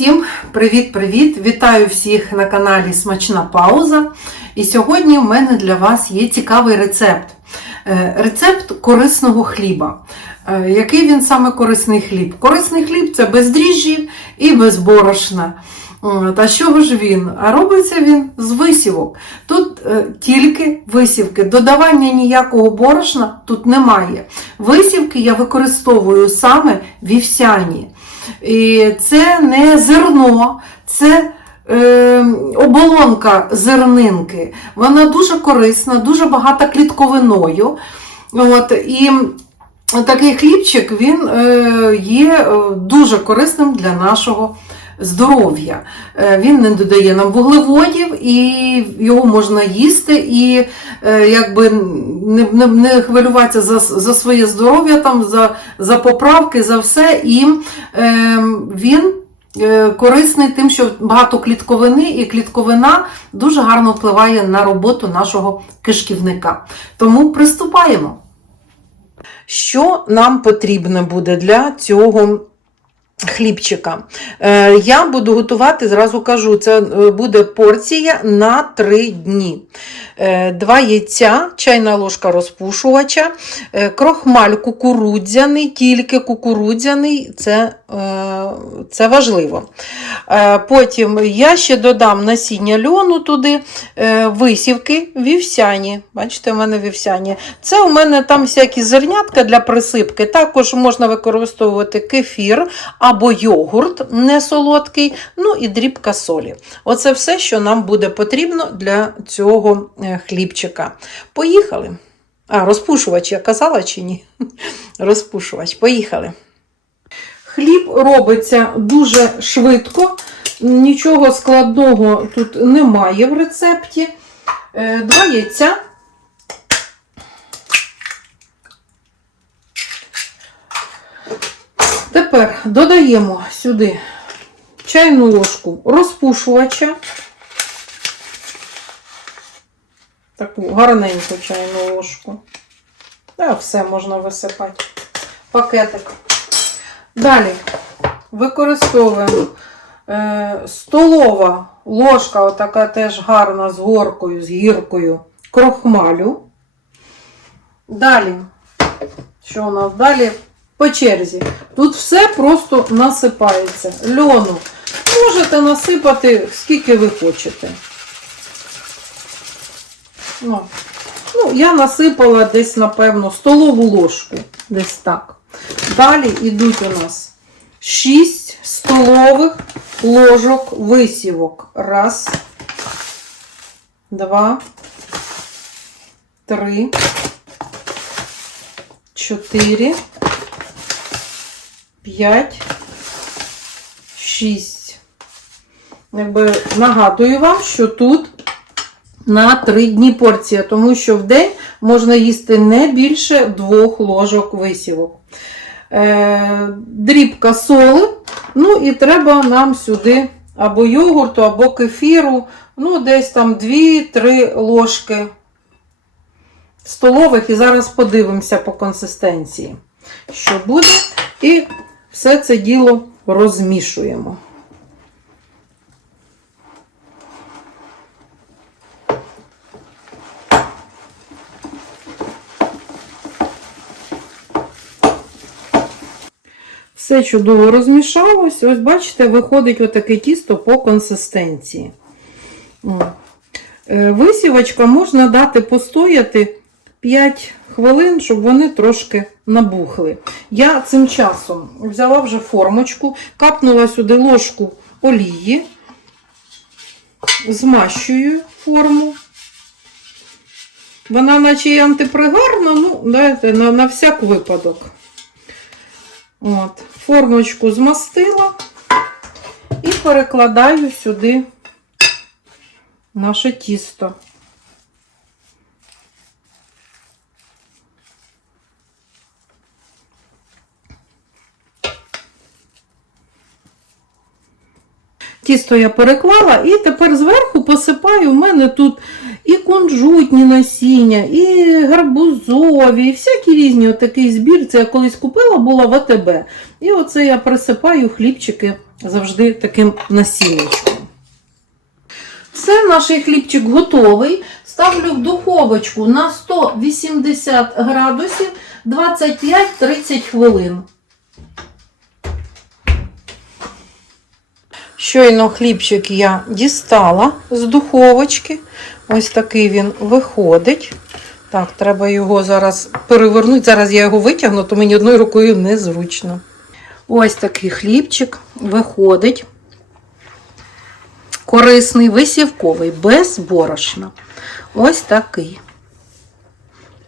Всім привіт-привіт! Вітаю всіх на каналі Смачна Пауза. І сьогодні в мене для вас є цікавий рецепт. Е, Рецепт корисного хліба. Е, Який він саме корисний хліб? Корисний хліб це без дріжджів і без борошна. От, А з чого ж він? А робиться він з висівок. Тут е, тільки висівки. Додавання ніякого борошна тут немає. Висівки я використовую саме вівсяні. І це не зерно, це е, оболонка зернинки. Вона дуже корисна, дуже багата клітковиною. От, і такий хлібчик він е, є е, дуже корисним для нашого здоров'я. Е, Він не додає нам вуглеводів, і його можна їсти, і е, якби не, не, не хвилюватися за, за своє здоров'я, там, за, за поправки, за все. І е, він корисний тим, що багато клітковини, і клітковина дуже гарно впливає на роботу нашого кишківника. Тому приступаємо. Що нам потрібно буде для цього хлібчика? Е, я буду готувати, зразу кажу, це е, буде порція на 3 дні. Е, Два яйця, чайна ложка розпушувача, крохмаль кукурудзяний, тільки кукурудзяний, це, це важливо. Потім я ще додам насіння льону туди, висівки вівсяні. Бачите, у мене вівсяні. Це у мене там всякі зернятка для присипки. Також можна використовувати кефір або йогурт не солодкий, ну і дрібка солі. Оце все, що нам буде потрібно для цього е, хлібчика. Поїхали. А, розпушувач я казала чи ні? Розпушувач. Поїхали. Хліб робиться дуже швидко, нічого складного тут немає в рецепті. Е, Два яйця. Тепер додаємо сюди чайну ложку розпушувача. Таку гарненьку чайну ложку. Та все можна висипати. Пакетик. Далі використовуємо е, столова ложка, отака теж гарна з горкою, з гіркою крохмалю. Далі, що у нас далі? По черзі. Тут все просто насипається. Льону. Можете насипати скільки ви хочете. Ну, ну, я насипала десь, напевно, столову ложку. Десь так. Далі йдуть у нас 6 столових ложок висівок. Раз, два, три, чотири, п'ять, шість. Якби нагадую вам, що тут на 3 дні порція, тому що в день можна їсти не більше двох ложок висівок. Е, дрібка соли, ну і треба нам сюди або йогурту, або кефіру, ну десь там 2-3 ложки столових, і зараз подивимося по консистенції, що буде. І все це діло розмішуємо. Все чудово розмішалось. Ось, бачите, виходить отаке тісто по консистенції. Е, Висівочка можна дати постояти 5 хвилин, щоб вони трошки набухли. Я цим часом взяла вже формочку, капнула сюди ложку олії, змащую форму. Вона, наче і антипригарна, ну, знаєте, на, на всяк випадок. От, формочку змастила і перекладаю сюди наше тісто. Тісто я переклала і тепер зверху посипаю. У мене тут і кунжутні насіння, і гарбузові, і всякі різні отакий збір. Це я колись купила, була в АТБ. І оце я присипаю хлібчики завжди таким насіннячком. Все, наш хлібчик готовий. Ставлю в духовочку на 180 градусів 25-30 хвилин. Щойно хлібчик я дістала з духовочки. Ось такий він виходить. Так, треба його зараз перевернути. Зараз я його витягну, то мені одною рукою незручно. Ось такий хлібчик виходить. Корисний, висівковий, без борошна. Ось такий.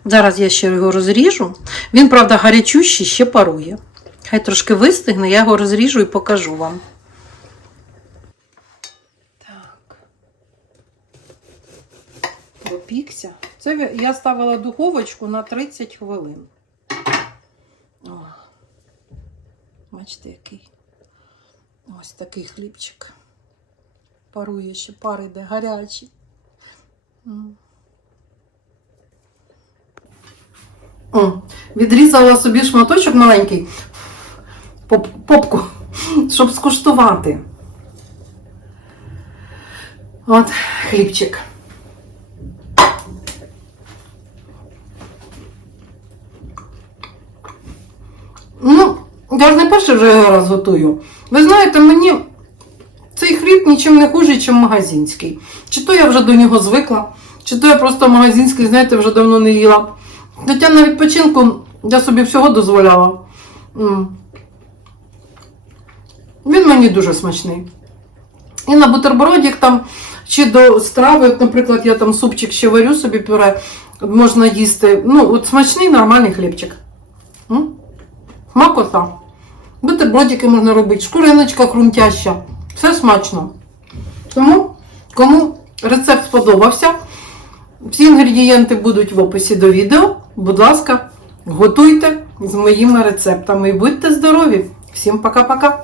Зараз я ще його розріжу. Він, правда, гарячущий, ще парує. Хай трошки вистигне, я його розріжу і покажу вам. Допікся. Це я ставила духовочку на 30 хвилин. О. Бачите, який. Ось такий хлібчик. Парує ще пар йде гарячий. М. Відрізала собі шматочок маленький поп, попку, щоб скуштувати. От хлібчик. Ну, я ж не перший вже його раз готую. Ви знаєте, мені цей хліб нічим не хуже, ніж магазинський. Чи то я вже до нього звикла, чи то я просто магазинський, знаєте, вже давно не їла. Хоча на відпочинку я собі всього дозволяла. Він мені дуже смачний. І на бутербродик там, чи до страви, от, наприклад, я там супчик ще варю собі пюре, можна їсти. Ну, от смачний нормальний хлібчик. М? Смакота. Бутербродики можна робити, шкуриночка крунтяща. Все смачно. Тому, кому рецепт сподобався, всі інгредієнти будуть в описі до відео. Будь ласка, готуйте з моїми рецептами і будьте здорові! Всім пока-пока!